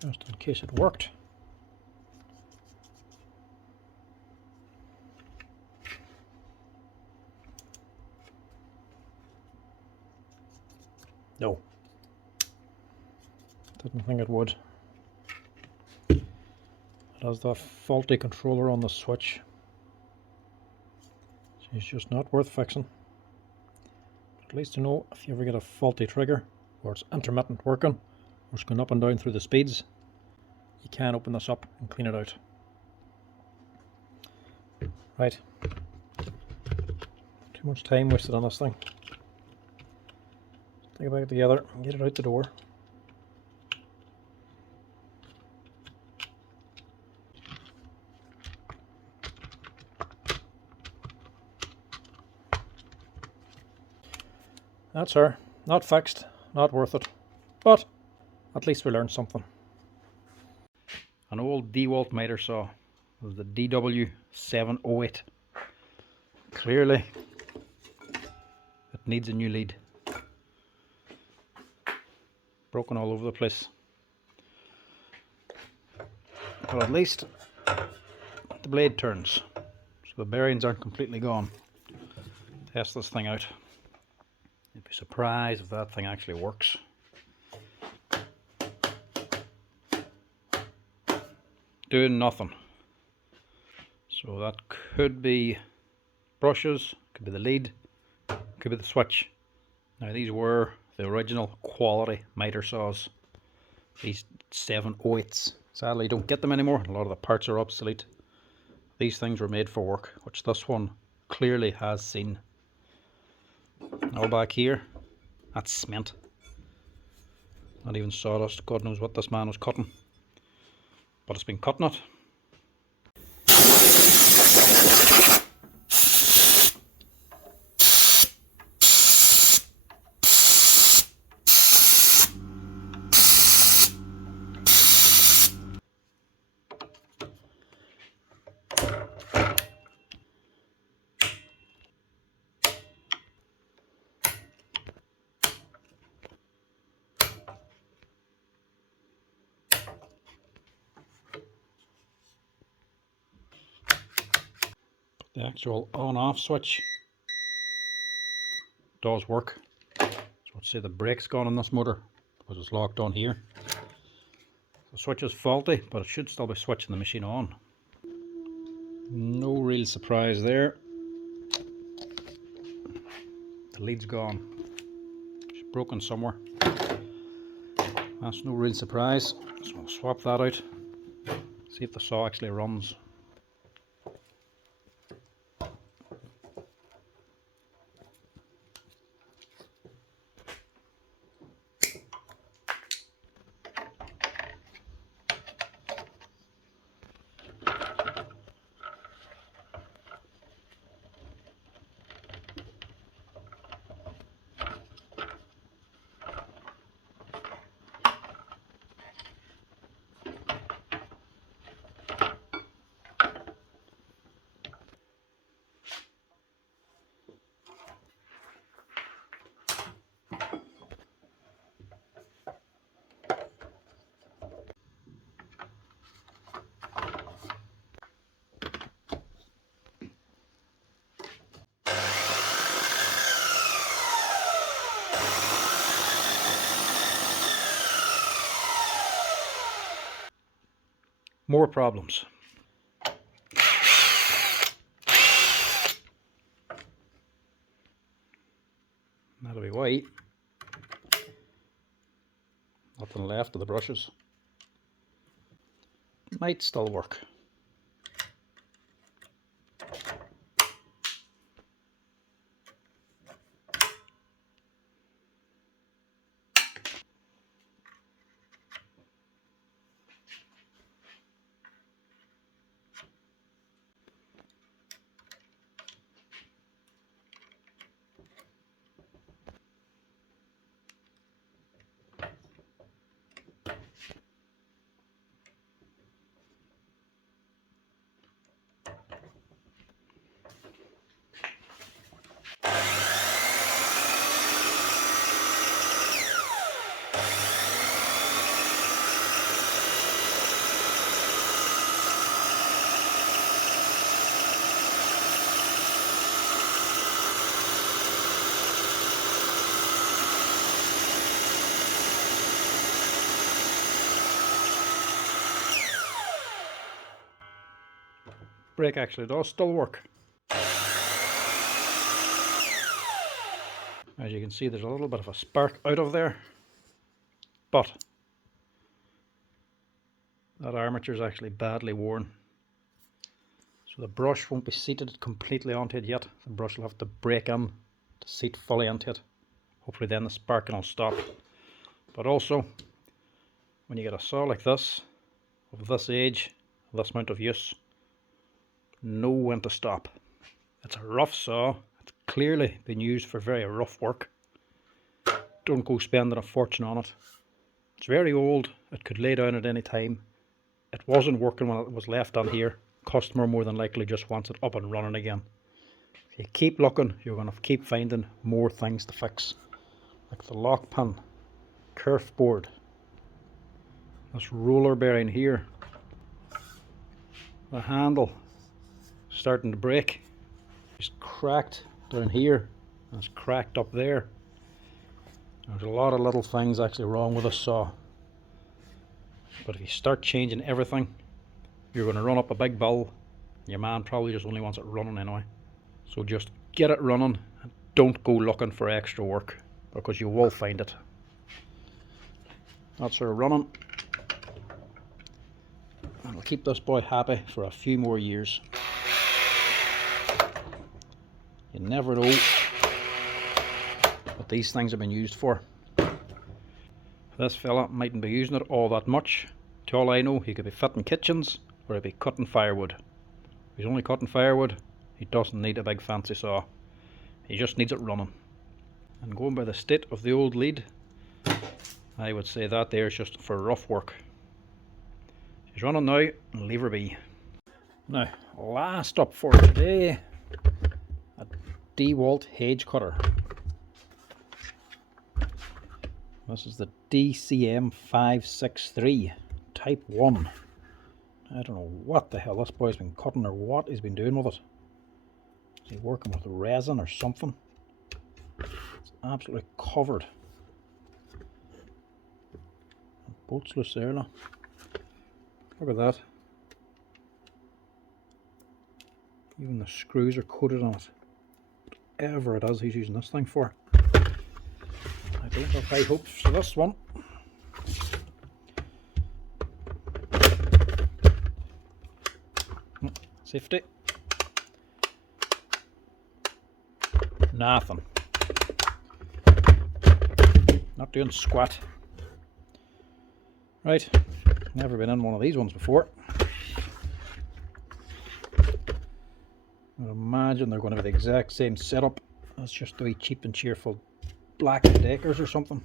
Just in case it worked. No. Didn't think it would. It has the faulty controller on the switch. She's just not worth fixing. But at least you know if you ever get a faulty trigger, or it's intermittent working, or it's going up and down through the speeds, you can open this up and clean it out. Right. Too much time wasted on this thing. Take it back together and get it out the door. That's her. Not fixed, not worth it. But at least we learned something. An old Dewalt miter saw. It was the DW708. Clearly, it needs a new lead. Broken all over the place. But at least the blade turns, so the bearings aren't completely gone. Test this thing out. You'd be surprised if that thing actually works. Doing nothing. So that could be brushes, could be the lead, could be the switch. Now these were the original quality miter saws. These 708s. Sadly you don't get them anymore. A lot of the parts are obsolete. These things were made for work, which this one clearly has seen. All back here, that's cement. Not even sawdust. God knows what this man was cutting. But it's been cutting it. The actual on-off switch does work. So let's say the brake's gone on this motor because it's locked on here. The switch is faulty, but it should still be switching the machine on. No real surprise there. The lead's gone. It's broken somewhere. That's no real surprise. So we'll swap that out. See if the saw actually runs. More problems. That'll be white. Nothing left of the brushes. Might still work. Brake actually does still work. As you can see, there's a little bit of a spark out of there, but that armature is actually badly worn. So the brush won't be seated completely onto it yet. The brush will have to break in to seat fully into it. Hopefully then the sparking will stop. But also, when you get a saw like this, of this age, this amount of use, know when to stop. It's a rough saw. It's clearly been used for very rough work. Don't go spending a fortune on it. It's very old. It could lay down at any time. It wasn't working when it was left on here. Customer more than likely just wants it up and running again. If you keep looking, you're going to keep finding more things to fix. Like the lock pin, kerf board, this roller bearing here, the handle starting to break. It's cracked down here and it's cracked up there. There's a lot of little things actually wrong with a saw. But if you start changing everything, you're going to run up a big bill. Your man probably just only wants it running anyway. So just get it running and don't go looking for extra work, because you will find it. That's her running. And I'll keep this boy happy for a few more years. You never know what these things have been used for. This fella mightn't be using it all that much. To all I know, he could be fitting kitchens or he'd be cutting firewood. If he's only cutting firewood, he doesn't need a big fancy saw. He just needs it running. And going by the state of the old lead, I would say that there is just for rough work. She's running now, and leave her be. Now, last up for today, a Dewalt hedge cutter. This is the DCM 563 Type 1. I don't know what the hell this boy's been cutting or what he's been doing with it. Is he working with resin or something? It's absolutely covered. Bolts loose there, look. Look at that. Even the screws are coated on it. Whatever it is he's using this thing for. I don't have high hopes for this one. Safety. Nothing. Not doing squat. Right, never been in one of these ones before. I imagine they're going to be the exact same setup as just the wee cheap and cheerful Black & Deckers or something.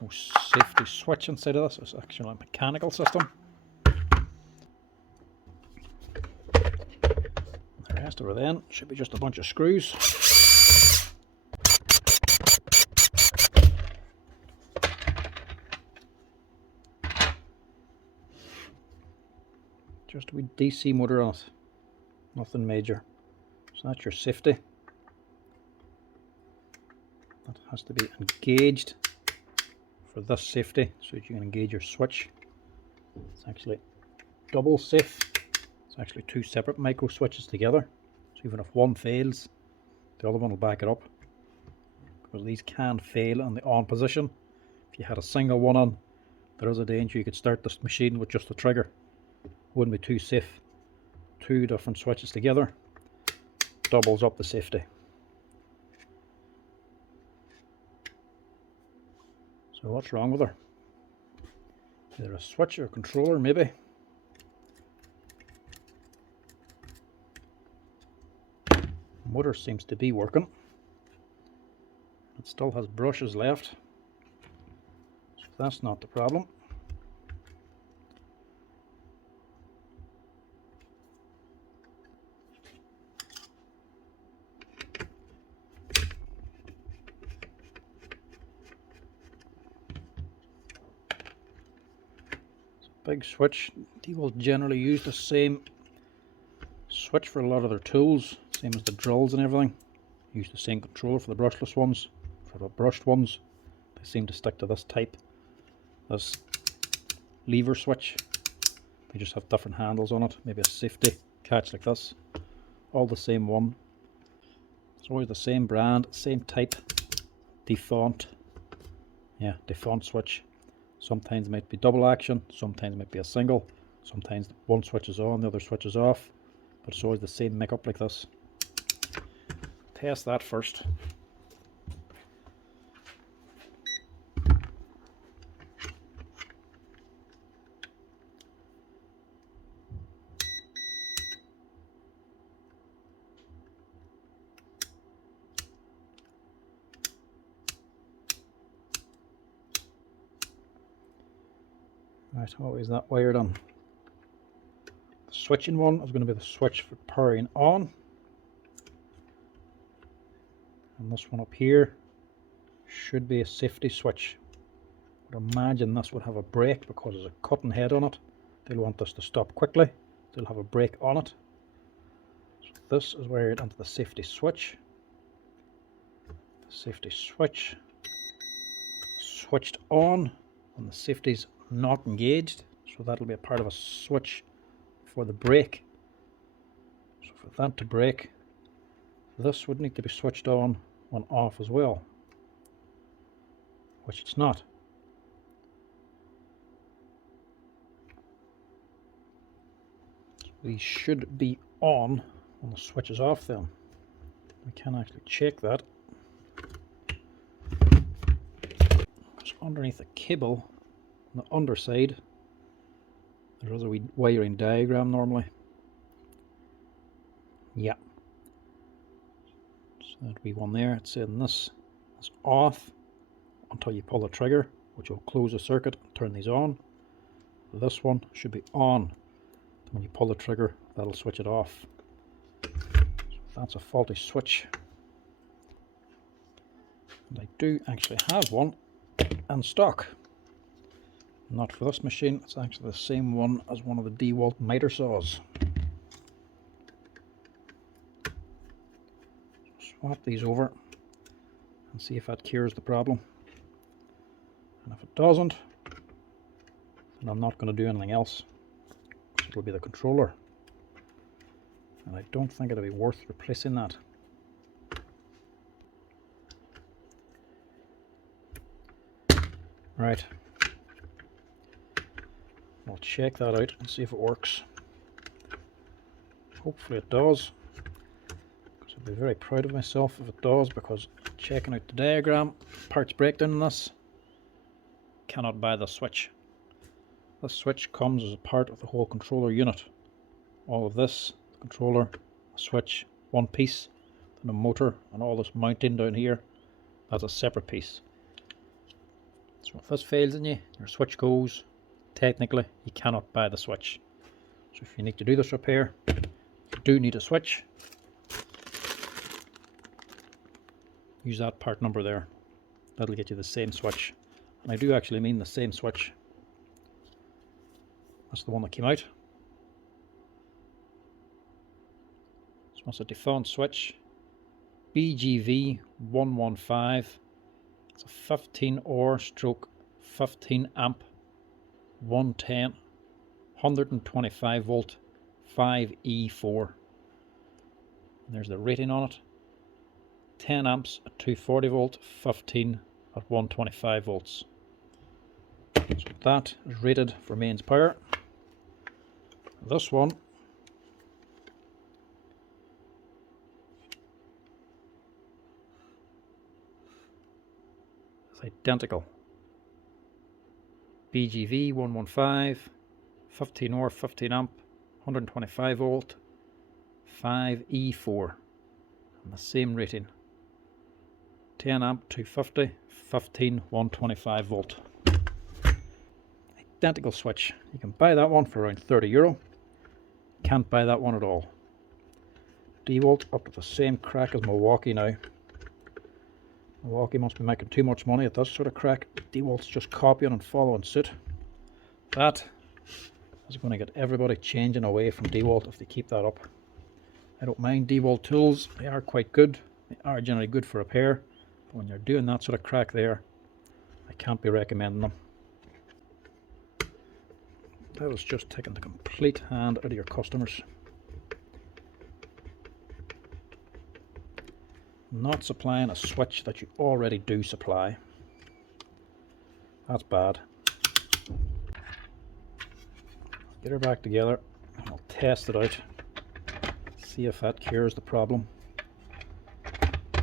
No safety switch inside of this. It's actually a mechanical system. The rest of it then should be just a bunch of screws. Just a wee DC motor on it. Nothing major. So that's your safety. That has to be engaged for this safety, so that you can engage your switch. It's actually double safe. It's actually two separate micro switches together, so even if one fails, the other one will back it up, because these can fail in the on position. If you had a single one on, there is a danger you could start this machine with just the trigger. Wouldn't be too safe. Two different switches together doubles up the safety. So what's wrong with her? Either a switch or a controller, maybe. Motor seems to be working. It still has brushes left, so that's not the problem. big switch. Dewalt generally use the same switch for a lot of their tools, same as the drills and everything. Use the same controller for the brushless ones. For the brushed ones, they seem to stick to this type, this lever switch. They just have different handles on it, maybe a safety catch like this. All the same one. It's always the same brand, same type. Dewalt. Yeah, Dewalt switch. Sometimes it might be double action, sometimes it might be a single. Sometimes one switch is on, the other switch is off. But it's always the same makeup like this. Test that first. Right, how is that wired on? The switching one is going to be the switch for powering on. And this one up here should be a safety switch. I would imagine this would have a brake because there's a cutting head on it. They'll want this to stop quickly. They'll have a brake on it. So this is wired onto the safety switch. The safety switch switched on when the safety's not engaged. So that'll be a part of a switch for the brake. So for that to brake, this would need to be switched on when off as well, which it's not. So these should be on when the switch is off then. We can actually check that. Because underneath the cable on the underside there is a wee wiring diagram normally. Yeah. So that'd be one there. It's saying this is off until you pull the trigger, which will close the circuit and turn these on. This one should be on. When you pull the trigger, that'll switch it off. So that's a faulty switch. And I do actually have one in stock. Not for this machine, it's actually the same one as one of the Dewalt miter saws. Swap these over and see if that cures the problem. And if it doesn't, then I'm not going to do anything else. It'll be the controller. And I don't think it'll be worth replacing that. Right. I'll check that out and see if it works. Hopefully it does. Because I'll be very proud of myself if it does, because checking out the diagram, parts breakdown in this, cannot buy the switch. This switch comes as a part of the whole controller unit. All of this, the controller, a switch, one piece, then a motor, and all this mounting down here, that's a separate piece. So if this fails in you, your switch goes, technically you cannot buy the switch. So if you need to do this repair, you do need a switch. Use that part number there. That'll get you the same switch. And I do actually mean the same switch. That's the one that came out. So it's a Dewalt switch. BGV 115. It's a 15 or stroke 15 amp 110 125 volt 5E4. And there's the rating on it. 10 amps at 240 volt, 15 at 125 volts. So that is rated for mains power. This one is identical. BGV 115, 15 or 15 amp, 125 volt, 5E4, and the same rating. 10 amp 250, 15 125 volt. Identical switch. You can buy that one for around €30. Can't buy that one at all. Dewalt up to the same crack as Milwaukee now. Milwaukee must be making too much money at this sort of crack. Dewalt's just copying and following suit. That It's going to get everybody changing away from Dewalt if they keep that up. I don't mind Dewalt tools, they are quite good. They are generally good for repair. But when you're doing that sort of crack there, I can't be recommending them. That was just taking the complete hand out of your customers. Not supplying a switch that you already do supply. That's bad. Get her back together and I'll test it out. See if that cures the problem.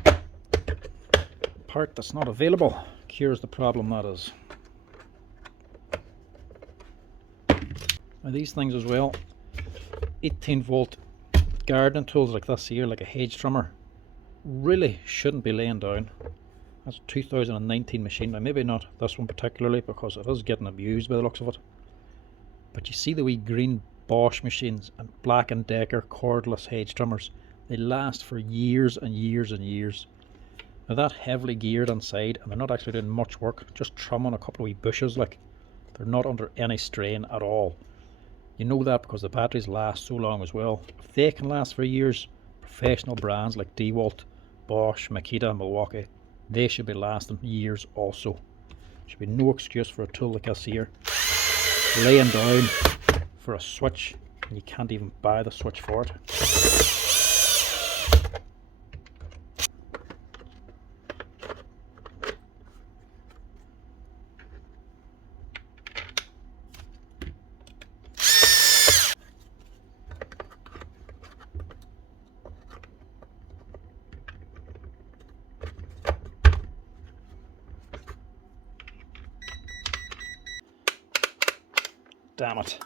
The part that's not available cures the problem, that is. Now these things as well, 18-volt gardening tools like this here, like a hedge trimmer, really shouldn't be laying down. That's a 2019 machine. Now maybe not this one particularly because it is getting abused by the looks of it. But you see the wee green Bosch machines and Black & Decker cordless hedge trimmers. They last for years and years and years. Now that heavily geared inside, and they're not actually doing much work, just trimming a couple of wee bushes, like they're not under any strain at all. You know that because the batteries last so long as well. If they can last for years, professional brands like Dewalt, Bosch, Makita, Milwaukee, they should be lasting years also. There should be no excuse for a tool like this here laying down for a switch and you can't even buy the switch for it. Damn it.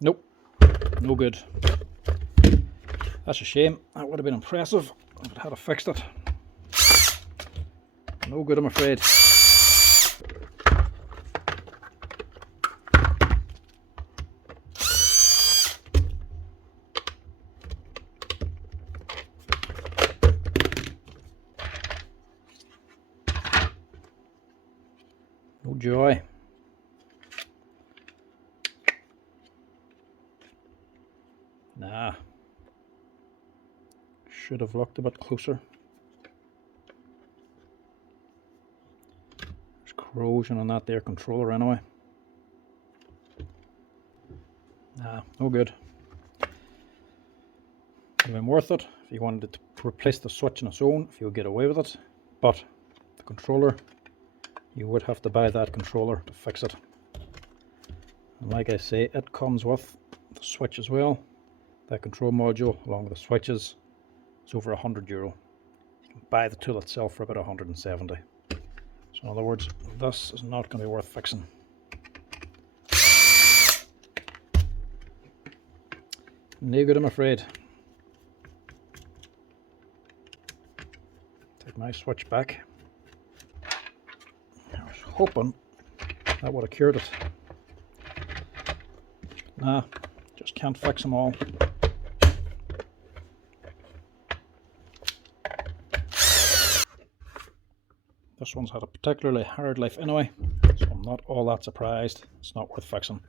Nope, no good. That's a shame. That would have been impressive if it had fixed it. No good, I'm afraid. No joy. Nah. Should have looked a bit closer. There's corrosion on that there controller anyway. Nah, no good. It would have been worth it if you wanted to replace the switch on its own, if you would get away with it. But the controller, you would have to buy that controller to fix it. And like I say, it comes with the switch as well. That control module along with the switches is over €100. You can buy the tool itself for about 170. So in other words, this is not going to be worth fixing. No good, I'm afraid. Take my switch back. I was hoping that would have cured it. Nah, just can't fix them all. This one's had a particularly hard life anyway, so I'm not all that surprised. It's not worth fixing.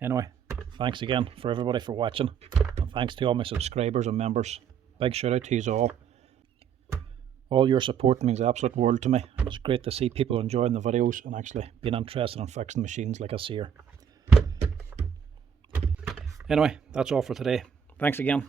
Anyway, thanks again for everybody for watching, and thanks to all my subscribers and members. Big shout out to you all. All your support means the absolute world to me. It's great to see people enjoying the videos and actually being interested in fixing machines like us here. Anyway, that's all for today. Thanks again.